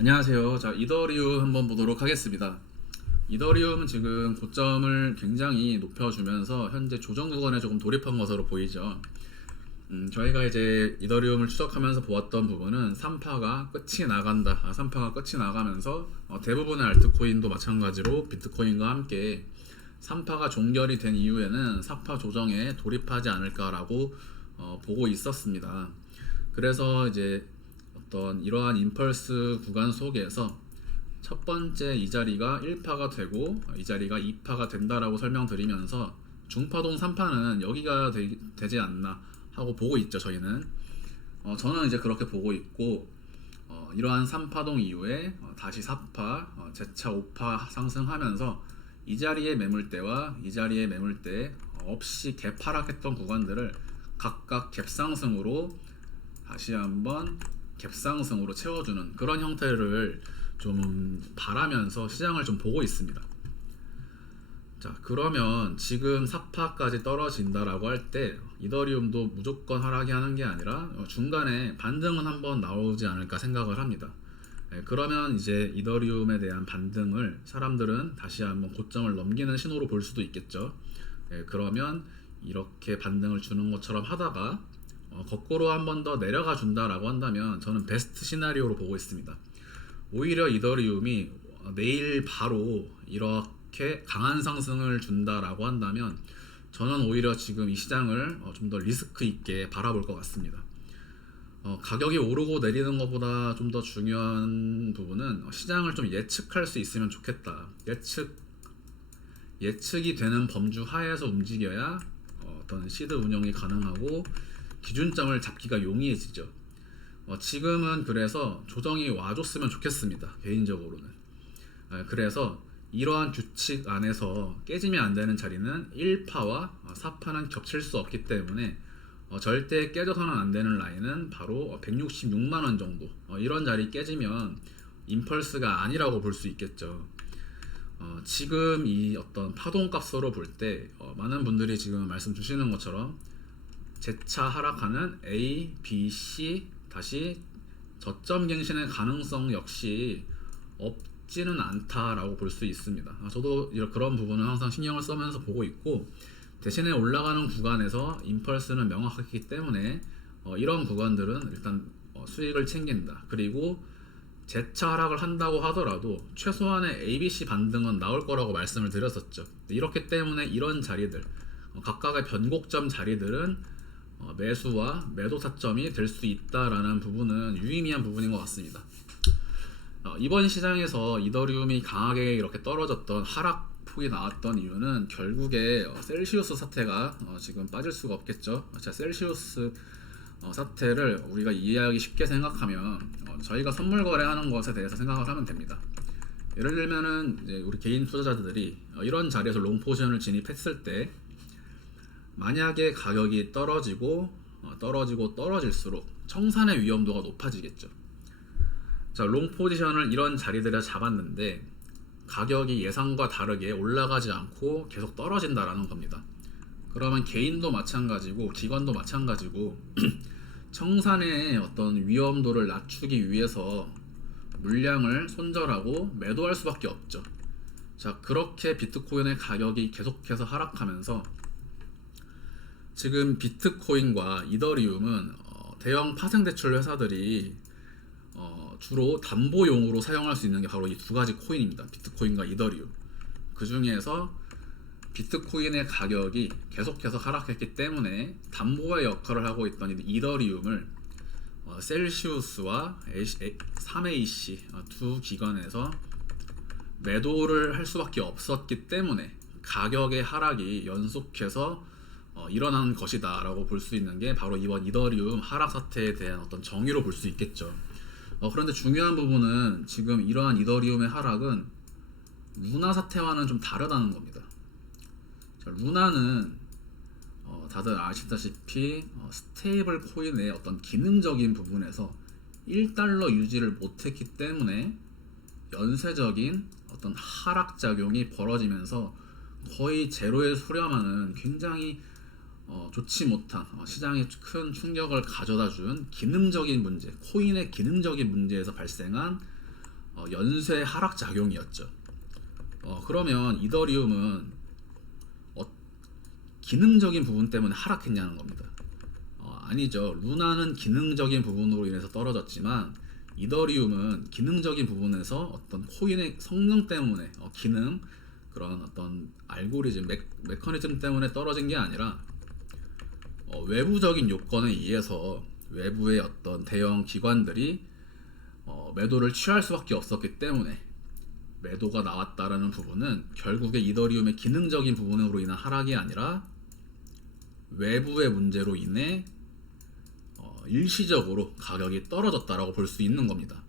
안녕하세요. 자, 이더리움 한번 보도록 하겠습니다. 이더리움은 지금 고점을 굉장히 높여주면서 현재 조정 구간에 조금 돌입한 것으로 보이죠. 저희가 이제 이더리움을 추적하면서 보았던 부분은 3파가 끝이 나간다. 3파가 끝이 나가면서 대부분의 알트코인도 마찬가지로 비트코인과 함께 3파가 종결이 된 이후에는 4파 조정에 돌입하지 않을까라고 보고 있었습니다. 그래서 이제 어떤 이러한 임펄스 구간 속에서 첫 번째 이 자리가 1파가 되고 이 자리가 2파가 된다라고 설명드리면서 중파동 3파는 여기가 되지 않나 하고 보고 있죠. 저는 이제 그렇게 보고 있고, 이러한 3파동 이후에 다시 4파, 재차 5파 상승하면서 이 자리의 매물대와 이 자리의 매물대 없이 갭하락했던 구간들을 각각 갭상승으로 다시 한번 갭상승으로 채워주는 그런 형태를 좀 바라면서 시장을 좀 보고 있습니다. 자, 그러면 지금 4파까지 떨어진다라고 할 때 이더리움도 무조건 하락이 하는 게 아니라 중간에 반등은 한번 나오지 않을까 생각을 합니다. 그러면 이제 이더리움에 대한 반등을 사람들은 다시 한번 고점을 넘기는 신호로 볼 수도 있겠죠. 그러면 이렇게 반등을 주는 것처럼 하다가 거꾸로 한 번 더 내려가 준다라고 한다면 저는 베스트 시나리오로 보고 있습니다. 오히려 이더리움이 내일 바로 이렇게 강한 상승을 준다라고 한다면 저는 오히려 지금 이 시장을 좀 더 리스크 있게 바라볼 것 같습니다. 가격이 오르고 내리는 것보다 좀 더 중요한 부분은 시장을 좀 예측할 수 있으면 좋겠다. 예측이 되는 범주 하에서 움직여야 어떤 시드 운영이 가능하고 기준점을 잡기가 용이해지죠. 지금은 그래서 조정이 와줬으면 좋겠습니다. 개인적으로는. 그래서 이러한 규칙 안에서 깨지면 안 되는 자리는 1파와 4파는 겹칠 수 없기 때문에 절대 깨져서는 안 되는 라인은 바로 166만원 정도, 이런 자리 깨지면 임펄스가 아니라고 볼 수 있겠죠. 지금 이 어떤 파동값으로 볼 때 많은 분들이 지금 말씀 주시는 것처럼 재차 하락하는 A, B, C 다시 저점 갱신의 가능성 역시 없지는 않다라고 볼 수 있습니다. 저도 그런 부분은 항상 신경을 쓰면서 보고 있고, 대신에 올라가는 구간에서 임펄스는 명확하기 때문에 이런 구간들은 일단 수익을 챙긴다. 그리고 재차 하락을 한다고 하더라도 최소한의 ABC 반등은 나올 거라고 말씀을 드렸었죠. 이렇기 때문에 이런 자리들, 각각의 변곡점 자리들은 매수와 매도 타점이 될 수 있다라는 부분은 유의미한 부분인 것 같습니다. 이번 시장에서 이더리움이 강하게 이렇게 떨어졌던 하락폭이 나왔던 이유는 결국에 셀시우스 사태가 지금 빠질 수가 없겠죠. 자, 셀시우스 사태를 우리가 이해하기 쉽게 생각하면 저희가 선물 거래하는 것에 대해서 생각을 하면 됩니다. 예를 들면은 이제 우리 개인 투자자들이 이런 자리에서 롱 포지션을 진입했을 때 만약에 가격이 떨어질수록 청산의 위험도가 높아지겠죠. 자, 롱 포지션을 이런 자리들에 잡았는데 가격이 예상과 다르게 올라가지 않고 계속 떨어진다라는 겁니다. 그러면 개인도 마찬가지고 기관도 마찬가지고 청산의 어떤 위험도를 낮추기 위해서 물량을 손절하고 매도할 수밖에 없죠. 자, 그렇게 비트코인의 가격이 계속해서 하락하면서 지금 비트코인과 이더리움은 대형 파생대출 회사들이 주로 담보용으로 사용할 수 있는 게 바로 이 두 가지 코인입니다. 비트코인과 이더리움. 그 중에서 비트코인의 가격이 계속해서 하락했기 때문에 담보의 역할을 하고 있던 이더리움을 셀시우스와 3AC 두 기관에서 매도를 할 수밖에 없었기 때문에 가격의 하락이 연속해서 일어난 것이다 라고 볼 수 있는 게 바로 이번 이더리움 하락 사태에 대한 어떤 정의로 볼 수 있겠죠. 그런데 중요한 부분은 지금 이러한 이더리움의 하락은 루나 사태와는 좀 다르다는 겁니다. 자, 루나는 다들 아시다시피 스테이블 코인의 어떤 기능적인 부분에서 1달러 유지를 못했기 때문에 연쇄적인 어떤 하락 작용이 벌어지면서 거의 제로에 수렴하는 굉장히 좋지 못한 시장에 큰 충격을 가져다 준 기능적인 문제, 코인의 기능적인 문제에서 발생한 연쇄 하락 작용이었죠. 그러면 이더리움은 기능적인 부분 때문에 하락했냐는 겁니다. 아니죠. 루나는 기능적인 부분으로 인해서 떨어졌지만 이더리움은 기능적인 부분에서 어떤 코인의 성능 때문에 기능 그런 어떤 알고리즘 메커니즘 때문에 떨어진 게 아니라 외부적인 요건에 의해서 외부의 어떤 대형 기관들이 매도를 취할 수밖에 없었기 때문에 매도가 나왔다라는 부분은 결국에 이더리움의 기능적인 부분으로 인한 하락이 아니라 외부의 문제로 인해 일시적으로 가격이 떨어졌다라고 볼 수 있는 겁니다.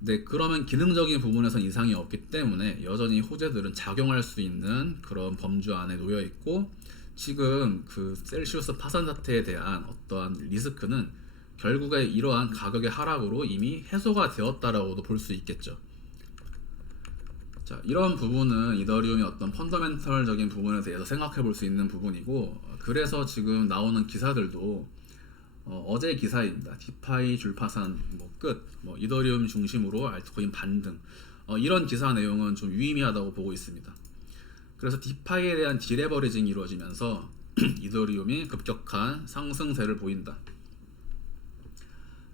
네, 그러면 기능적인 부분에선 이상이 없기 때문에 여전히 호재들은 작용할 수 있는 그런 범주 안에 놓여 있고, 지금 그 셀시우스 파산 사태에 대한 어떠한 리스크는 결국에 이러한 가격의 하락으로 이미 해소가 되었다라고도 볼 수 있겠죠. 자, 이런 부분은 이더리움의 어떤 펀더멘털적인 부분에 대해서 생각해 볼 수 있는 부분이고, 그래서 지금 나오는 기사들도 어제 기사입니다. 디파이 줄파산 끝, 이더리움 중심으로 알트코인 반등, 이런 기사 내용은 좀 유의미하다고 보고 있습니다. 그래서 디파이에 대한 디레버리징이 이루어지면서 이더리움이 급격한 상승세를 보인다.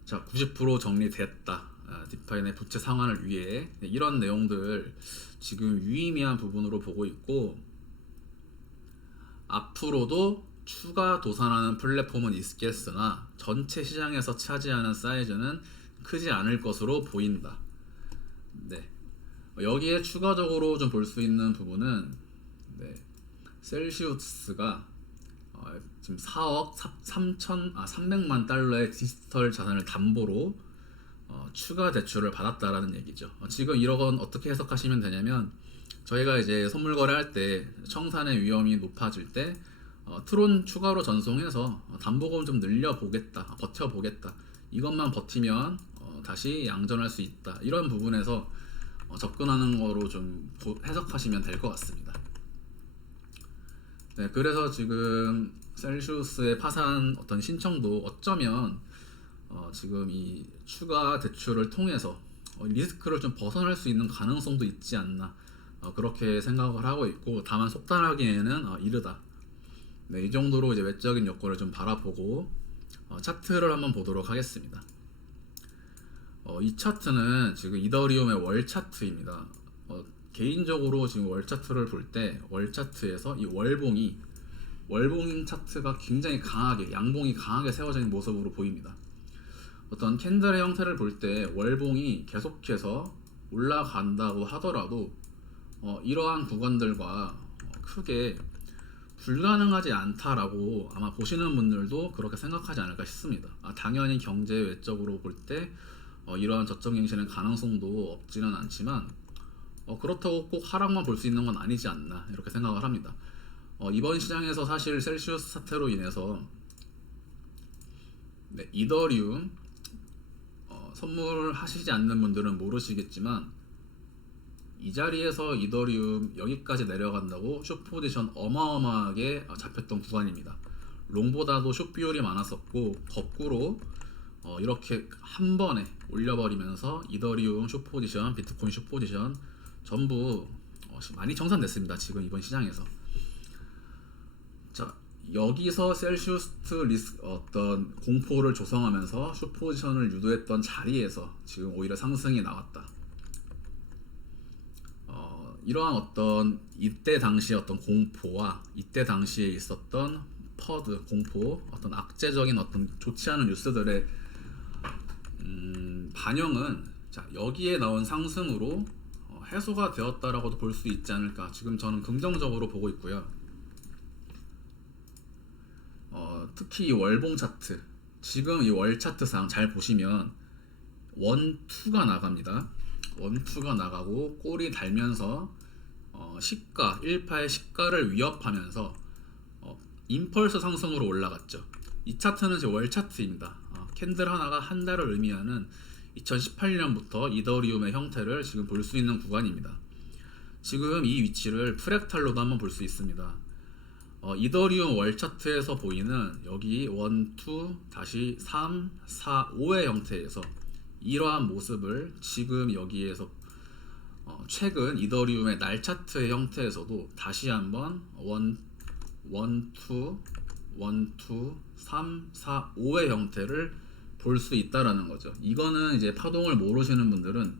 자, 90% 정리됐다. 디파이 내 부채 상환을 위해, 이런 내용들 지금 유의미한 부분으로 보고 있고, 앞으로도 추가 도산하는 플랫폼은 있겠으나 전체 시장에서 차지하는 사이즈는 크지 않을 것으로 보인다. 네. 여기에 추가적으로 좀 볼 수 있는 부분은, 셀시우스가 지금 4억 300만 달러의 디지털 자산을 담보로 추가 대출을 받았다라는 얘기죠. 지금 이런 어떻게 해석하시면 되냐면, 저희가 이제 선물 거래할 때 청산의 위험이 높아질 때 트론 추가로 전송해서 담보금 좀 늘려보겠다, 버텨보겠다, 이것만 버티면 다시 양전할 수 있다, 이런 부분에서 접근하는 거로 좀 해석하시면 될 것 같습니다. 네, 그래서 지금 셀시우스의 파산 어떤 신청도 어쩌면 지금 이 추가 대출을 통해서 리스크를 좀 벗어날 수 있는 가능성도 있지 않나, 그렇게 생각을 하고 있고, 다만 속단하기에는 이르다. 네, 이 정도로 이제 외적인 여건을 좀 바라보고 차트를 한번 보도록 하겠습니다. 이 차트는 지금 이더리움의 월 차트입니다. 개인적으로 지금 월 차트를 볼 때 월 차트에서 이 월봉 차트가 굉장히 강하게, 양봉이 강하게 세워져 있는 모습으로 보입니다. 어떤 캔들의 형태를 볼 때 월봉이 계속해서 올라간다고 하더라도 이러한 구간들과 크게 불가능하지 않다라고 아마 보시는 분들도 그렇게 생각하지 않을까 싶습니다. 당연히 경제 외적으로 볼 때 이러한 저점 갱신의 가능성도 없지는 않지만 그렇다고 꼭 하락만 볼 수 있는 건 아니지 않나, 이렇게 생각을 합니다. 이번 시장에서 사실 셀시우스 사태로 인해서 이더리움 선물하시지 않는 분들은 모르시겠지만, 이 자리에서 이더리움 여기까지 내려간다고 숏 포지션 어마어마하게 잡혔던 구간입니다. 롱보다도 숏 비율이 많았었고, 거꾸로 이렇게 한 번에 올려버리면서 이더리움 숏 포지션, 비트코인 숏 포지션 전부 많이 청산됐습니다. 지금 이번 시장에서. 자, 여기서 셀시우스 어떤 공포를 조성하면서 숏 포지션을 유도했던 자리에서 지금 오히려 상승이 나왔다. 이러한 어떤 이때 당시의 어떤 공포와 이때 당시에 있었던 퍼드 공포, 어떤 악재적인 어떤 좋지 않은 뉴스들의 반영은 여기에 나온 상승으로 해소가 되었다라고도 볼 수 있지 않을까, 지금 저는 긍정적으로 보고 있고요. 특히 이 월봉 차트, 지금 이 월 차트상 잘 보시면 1, 2가 나갑니다. 1, 2가 나가고 꼬리 달면서 시가 1파의 시가를 위협하면서 임펄스 상승으로 올라갔죠. 이 차트는 제 월 차트입니다. 캔들 하나가 한 달을 의미하는 2018년부터 이더리움의 형태를 지금 볼 수 있는 구간입니다. 지금 이 위치를 프랙탈로도 한번 볼 수 있습니다. 이더리움 월 차트에서 보이는 여기 1, 2, 다시 3, 4, 5의 형태에서 이러한 모습을 지금 여기에서 최근 이더리움의 날 차트의 형태에서도 다시 한번 1, 2, 3, 4, 5의 형태를 볼 수 있다라는 거죠. 이거는 이제 파동을 모르시는 분들은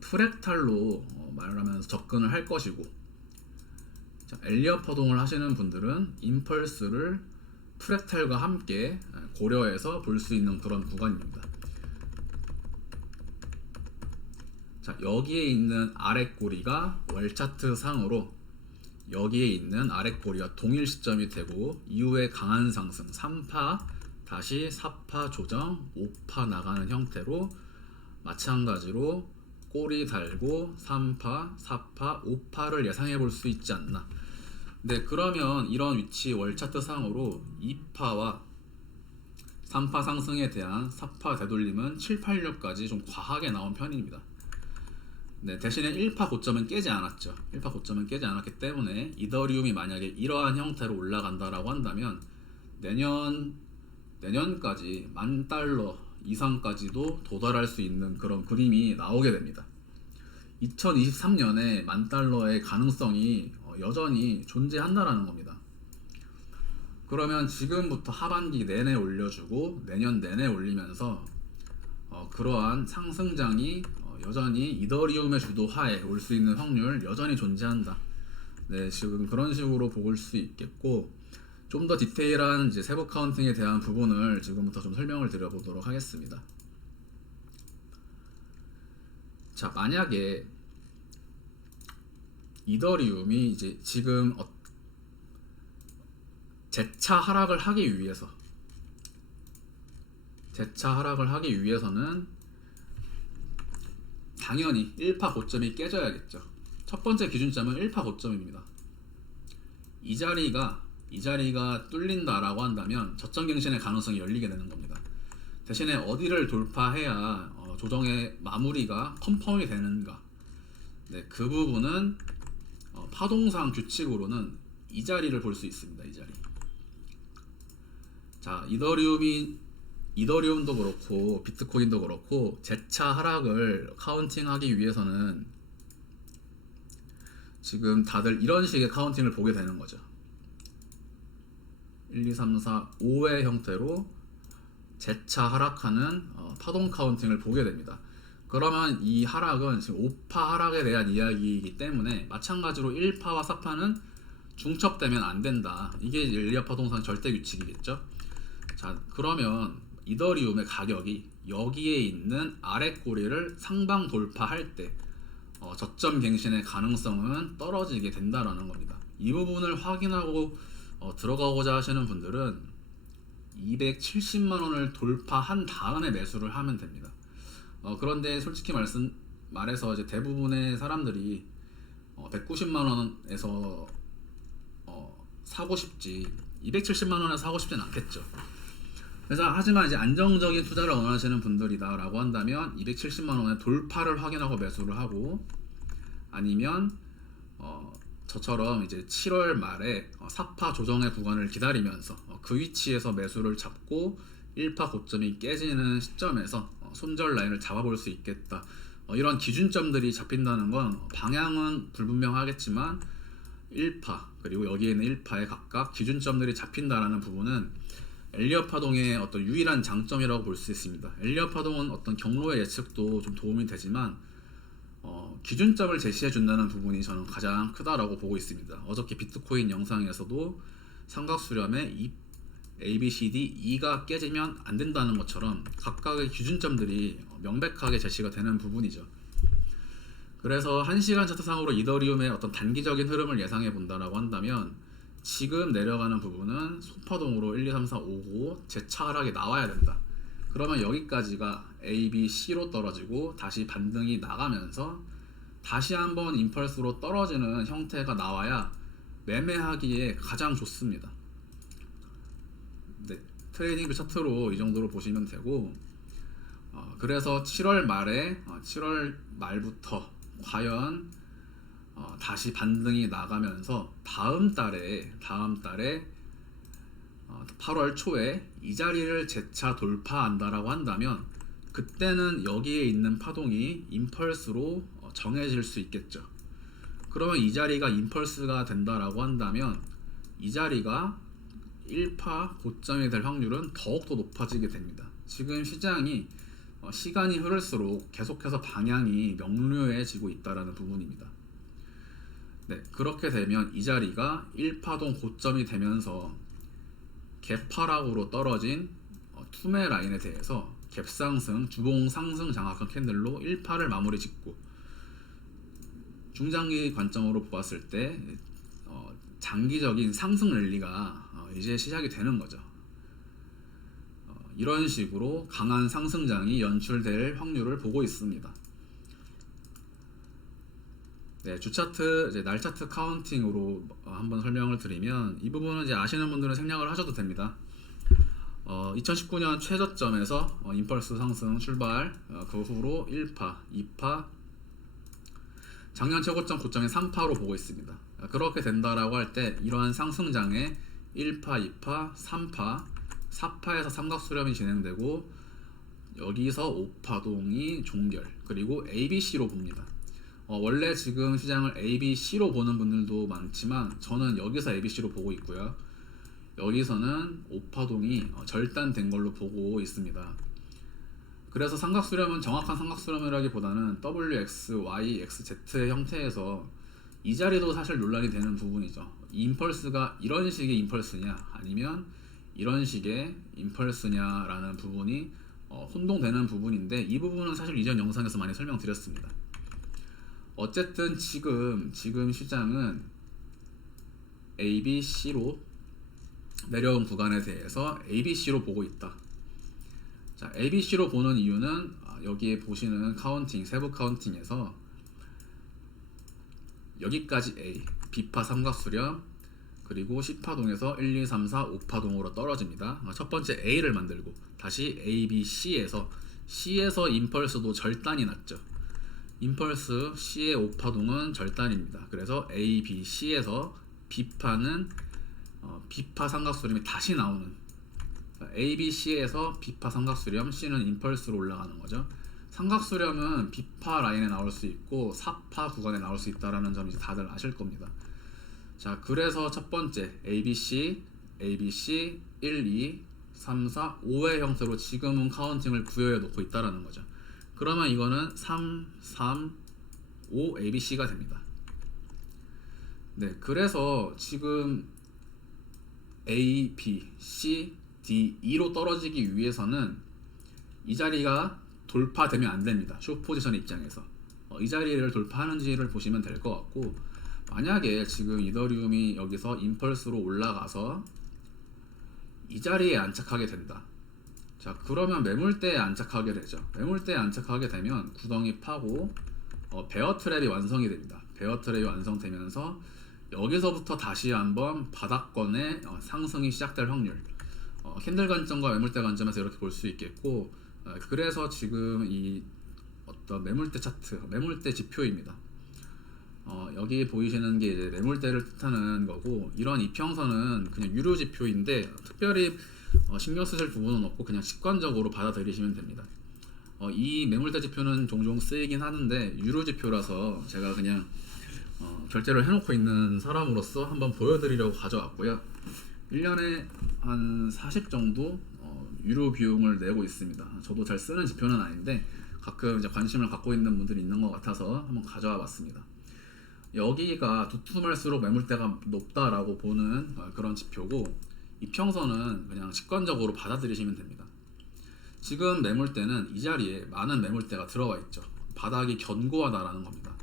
프랙탈로 말하면서 접근을 할 것이고, 자, 엘리엇 파동을 하시는 분들은 임펄스를 프랙탈과 함께 고려해서 볼 수 있는 그런 구간입니다. 자, 여기에 있는 아래 꼬리가 월 차트 상으로 여기에 있는 아래 꼬리와 동일 시점이 되고, 이후에 강한 상승 3파 다시 4파 조정 5파 나가는 형태로 마찬가지로 꼬리 달고 3파 4파 5파를 예상해 볼 수 있지 않나. 네, 그러면 이런 위치 월 차트 상으로 2파와 3파 상승에 대한 4파 되돌림은 7, 8류까지 좀 과하게 나온 편입니다. 네, 대신에 1파 고점은 깨지 않았죠. 1파 고점은 깨지 않았기 때문에 이더리움이 만약에 이러한 형태로 올라간다라고 한다면 내년까지 $10,000 이상까지도 도달할 수 있는 그런 그림이 나오게 됩니다. 2023년에 $10,000의 가능성이 여전히 존재한다라는 겁니다. 그러면 지금부터 하반기 내내 올려주고 내년 내내 올리면서 그러한 상승장이 여전히 이더리움의 주도하에 올 수 있는 확률 여전히 존재한다. 네, 지금 그런 식으로 볼 수 있겠고, 좀 더 디테일한 이제 세부 카운팅에 대한 부분을 지금부터 좀 설명을 드려보도록 하겠습니다. 자, 만약에 이더리움이 이제 지금 재차 하락을 하기 위해서는 당연히 1파 고점이 깨져야겠죠. 첫 번째 기준점은 1파 고점입니다. 이 자리가 뚫린다라고 한다면 저점 갱신의 가능성이 열리게 되는 겁니다. 대신에 어디를 돌파해야 조정의 마무리가 컨펌이 되는가? 네, 그 부분은 파동상 규칙으로는 이 자리를 볼 수 있습니다. 이 자리. 자, 이더리움도 그렇고 비트코인도 그렇고 재차 하락을 카운팅하기 위해서는 지금 다들 이런 식의 카운팅을 보게 되는 거죠. 1, 2, 3, 4, 5의 형태로 재차 하락하는 파동 카운팅을 보게 됩니다. 그러면 이 하락은 지금 5파 하락에 대한 이야기이기 때문에 마찬가지로 1파와 4파는 중첩되면 안 된다. 이게 엘리엇 파동상 절대 규칙이겠죠. 자, 그러면 이더리움의 가격이 여기에 있는 아래 꼬리를 상방 돌파할 때 저점 갱신의 가능성은 떨어지게 된다라는 겁니다. 이 부분을 확인하고 들어가고자 하시는 분들은 270만 원을 돌파한 다음에 매수를 하면 됩니다. 그런데 솔직히 말해서 이제 대부분의 사람들이 190만 원에서 사고 싶지 270만 원에 사고 싶진 않겠죠. 그래서 하지만 이제 안정적인 투자를 원하시는 분들이다라고 한다면 270만 원의 돌파를 확인하고 매수를 하고, 아니면 저처럼 이제 7월 말에 4파 조정의 구간을 기다리면서 그 위치에서 매수를 잡고 1파 고점이 깨지는 시점에서 손절 라인을 잡아볼 수 있겠다. 이런 기준점들이 잡힌다는 건 방향은 불분명하겠지만 1파 그리고 여기에 있는 1파에 각각 기준점들이 잡힌다라는 부분은 엘리엇 파동의 어떤 유일한 장점이라고 볼 수 있습니다. 엘리엇 파동은 어떤 경로의 예측도 좀 도움이 되지만 기준점을 제시해 준다는 부분이 저는 가장 크다라고 보고 있습니다. 어저께 비트코인 영상에서도 삼각수렴의 A, B, C, D, E가 깨지면 안 된다는 것처럼 각각의 기준점들이 명백하게 제시가 되는 부분이죠. 그래서 1시간 차트상으로 이더리움의 어떤 단기적인 흐름을 예상해 본다라고 한다면 지금 내려가는 부분은 소파동으로 1, 2, 3, 4, 5고 재차 하락이 나와야 된다. 그러면 여기까지가 A, B, C로 떨어지고 다시 반등이 나가면서 다시 한번 임펄스로 떨어지는 형태가 나와야 매매하기에 가장 좋습니다. 네, 트레이딩 차트로 이 정도로 보시면 되고, 그래서 7월 말부터 과연 다시 반등이 나가면서 다음 달에 8월 초에 이 자리를 재차 돌파한다라고 한다면 그때는 여기에 있는 파동이 임펄스로 정해질 수 있겠죠. 그러면 이 자리가 임펄스가 된다라고 한다면 이 자리가 1파 고점이 될 확률은 더욱더 높아지게 됩니다. 지금 시장이 시간이 흐를수록 계속해서 방향이 명료해지고 있다는 부분입니다. 네, 그렇게 되면 이 자리가 1파동 고점이 되면서 갭하락으로 떨어진 투매 라인에 대해서 갭상승, 주봉 상승 장악한 캔들로 1파를 마무리 짓고 중장기 관점으로 보았을 때 장기적인 상승 랠리가 이제 시작이 되는 거죠. 이런 식으로 강한 상승장이 연출될 확률을 보고 있습니다. 네, 주차트, 이제 날차트 카운팅으로 한번 설명을 드리면 이 부분은 이제 아시는 분들은 생략을 하셔도 됩니다. 2019년 최저점에서 임펄스 상승 출발, 그 후로 1파, 2파, 작년 최고점 고점이 3파로 보고 있습니다. 그렇게 된다라고 할 때 이러한 상승장에 1파, 2파, 3파, 4파에서 삼각수렴이 진행되고 여기서 5파동이 종결, 그리고 ABC로 봅니다. 원래 지금 시장을 ABC로 보는 분들도 많지만 저는 여기서 ABC로 보고 있고요. 여기서는 5파동이 절단된 걸로 보고 있습니다. 그래서 삼각수렴은 정확한 삼각수렴이라기보다는 WX, Y, XZ의 형태에서 이 자리도 사실 논란이 되는 부분이죠. 이 임펄스가 이런 식의 임펄스냐 아니면 이런 식의 임펄스냐라는 부분이 혼동되는 부분인데 이 부분은 사실 이전 영상에서 많이 설명드렸습니다. 어쨌든 지금 시장은 ABC로 내려온 구간에 대해서 ABC로 보고 있다. 자, ABC로 보는 이유는 여기에 보시는 카운팅, 세부 카운팅에서 여기까지 A, B파 삼각수렴, 그리고 C파동에서 1, 2, 3, 4, 5파동으로 떨어집니다. 첫 번째 A를 만들고 다시 A, B, C에서 임펄스도 절단이 났죠. 임펄스 C의 5파동은 절단입니다. 그래서 A, B, C에서 B파는 B파 삼각수렴이 다시 나오는, A, B, C에서 B파 삼각수렴, C는 임펄스로 올라가는 거죠. 삼각수렴은 B파 라인에 나올 수 있고 4파 구간에 나올 수 있다는 점 이제 다들 아실 겁니다. 자, 그래서 첫 번째 ABC, 1, 2, 3, 4, 5의 형태로 지금은 카운팅을 부여해 놓고 있다는 거죠. 그러면 이거는 3, 3, 5 ABC가 됩니다. 네, 그래서 지금 A, B, C, D, E로 떨어지기 위해서는 이 자리가 돌파되면 안 됩니다. 숏 포지션의 입장에서 이 자리를 돌파하는지를 보시면 될 것 같고, 만약에 지금 이더리움이 여기서 임펄스로 올라가서 이 자리에 안착하게 된다. 자, 그러면 매물대에 안착하게 되죠. 매물대에 안착하게 되면 구덩이 파고 베어 트랩이 완성이 됩니다. 베어 트랩이 완성되면서 여기서부터 다시 한번 바닥권의 상승이 시작될 확률, 캔들 관점과 매물대 관점에서 이렇게 볼 수 있겠고, 그래서 지금 이 어떤 매물대 차트, 매물대 지표입니다. 여기 보이시는 게 이제 매물대를 뜻하는 거고, 이런 이평선은 그냥 유료 지표인데 특별히 신경 쓰실 부분은 없고 그냥 직관적으로 받아들이시면 됩니다. 이 매물대 지표는 종종 쓰이긴 하는데 유료 지표라서 제가 그냥 결제를 해놓고 있는 사람으로서 한번 보여드리려고 가져왔고요. 1년에 한 40 정도 유료 비용을 내고 있습니다. 저도 잘 쓰는 지표는 아닌데 가끔 이제 관심을 갖고 있는 분들이 있는 것 같아서 한번 가져와 봤습니다. 여기가 두툼할수록 매물대가 높다라고 보는 그런 지표고, 이평선은 그냥 직관적으로 받아들이시면 됩니다. 지금 매물대는 이 자리에 많은 매물대가 들어와 있죠. 바닥이 견고하다라는 겁니다.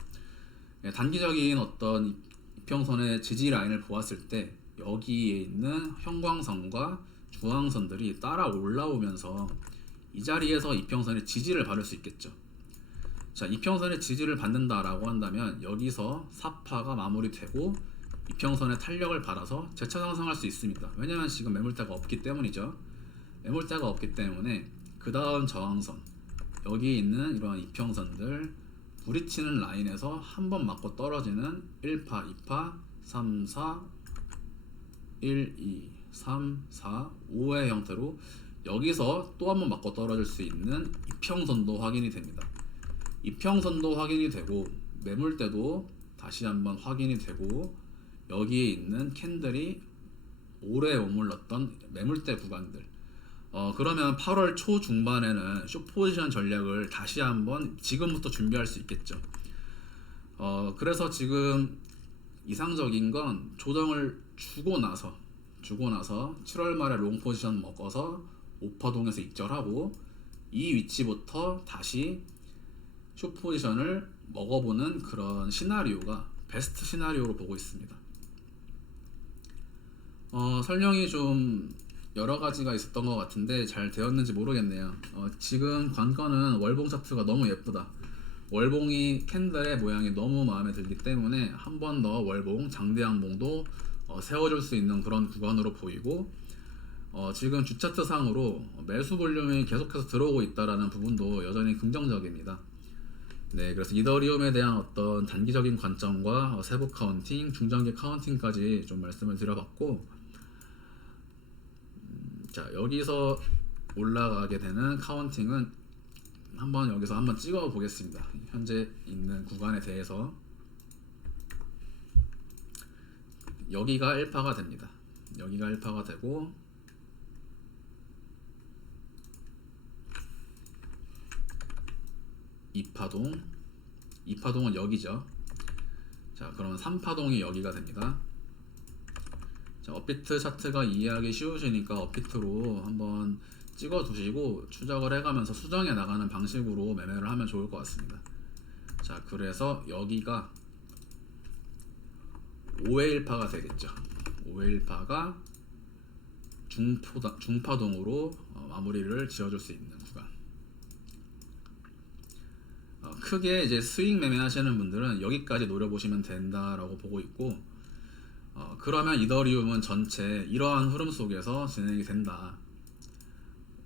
단기적인 어떤 이평선의 지지 라인을 보았을 때 여기에 있는 형광선과 주황선들이 따라 올라오면서 이 자리에서 이평선의 지지를 받을 수 있겠죠. 자, 이평선의 지지를 받는다라고 한다면 여기서 4파가 마무리되고 이평선의 탄력을 받아서 재차 상승할 수 있습니다. 왜냐하면 지금 매물대가 없기 때문이죠. 매물대가 없기 때문에 그 다음 저항선, 여기 있는 이러한 이평선들 부딪히는 라인에서 한번 맞고 떨어지는 1파, 2파, 3, 4, 1, 2, 3, 4, 5의 형태로 여기서 또 한번 맞고 떨어질 수 있는 이평선도 확인이 됩니다. 이평선도 확인이 되고 매물대도 다시 한번 확인이 되고 여기에 있는 캔들이 오래 머물렀던 매물대 구간들, 그러면 8월 초 중반에는 숏 포지션 전략을 다시 한번 지금부터 준비할 수 있겠죠. 그래서 지금 이상적인 건 조정을 주고 나서 7월 말에 롱 포지션 먹어서 오파동에서 익절하고 이 위치부터 다시 숏 포지션을 먹어보는 그런 시나리오가 베스트 시나리오로 보고 있습니다. 설명이 좀 여러 가지가 있었던 것 같은데 잘 되었는지 모르겠네요. 지금 관건은 월봉 차트가 너무 예쁘다. 월봉이 캔들의 모양이 너무 마음에 들기 때문에 한 번 더 월봉 장대양봉도 세워줄 수 있는 그런 구간으로 보이고, 지금 주차트 상으로 매수 볼륨이 계속해서 들어오고 있다라는 부분도 여전히 긍정적입니다. 네, 그래서 이더리움에 대한 어떤 단기적인 관점과 세부 카운팅, 중장기 카운팅까지 좀 말씀을 드려봤고, 자, 여기서 올라가게 되는 카운팅은 여기서 한번 찍어 보겠습니다. 현재 있는 구간에 대해서 여기가 1파가 됩니다. 여기가 1파가 되고, 이 파동은 여기죠. 자, 그러면 3파동이 여기가 됩니다. 자, 업비트 차트가 이해하기 쉬우시니까 업비트로 한번 찍어 두시고 추적을 해가면서 수정해 나가는 방식으로 매매를 하면 좋을 것 같습니다. 자, 그래서 여기가 5회 1파가 되겠죠. 5회 1파가 중파동으로 마무리를 지어줄 수 있는 구간. 크게 이제 스윙 매매 하시는 분들은 여기까지 노려보시면 된다라고 보고 있고, 그러면 이더리움은 전체 이러한 흐름 속에서 진행이 된다.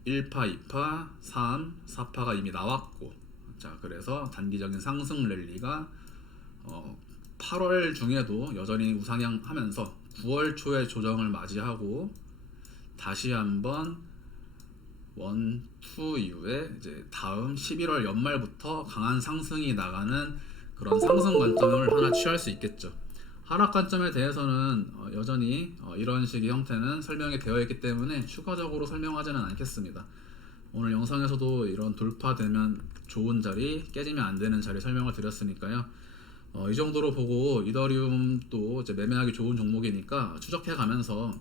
1파, 2파, 3, 4파가 이미 나왔고, 자, 그래서 단기적인 상승 랠리가 8월 중에도 여전히 우상향하면서 9월 초에 조정을 맞이하고 다시 한번 1, 2 이후에 이제 다음 11월 연말부터 강한 상승이 나가는 그런 상승 관점을 하나 취할 수 있겠죠. 하락 관점에 대해서는 여전히 이런 식의 형태는 설명이 되어 있기 때문에 추가적으로 설명하지는 않겠습니다. 오늘 영상에서도 이런 돌파되면 좋은 자리, 깨지면 안 되는 자리 설명을 드렸으니까요. 이 정도로 보고 이더리움도 이제 매매하기 좋은 종목이니까 추적해 가면서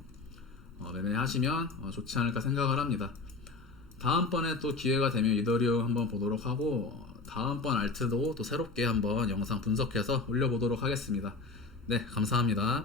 매매하시면 좋지 않을까 생각을 합니다. 다음번에 또 기회가 되면 이더리움 한번 보도록 하고, 다음번 알트도 또 새롭게 한번 영상 분석해서 올려보도록 하겠습니다. 네, 감사합니다.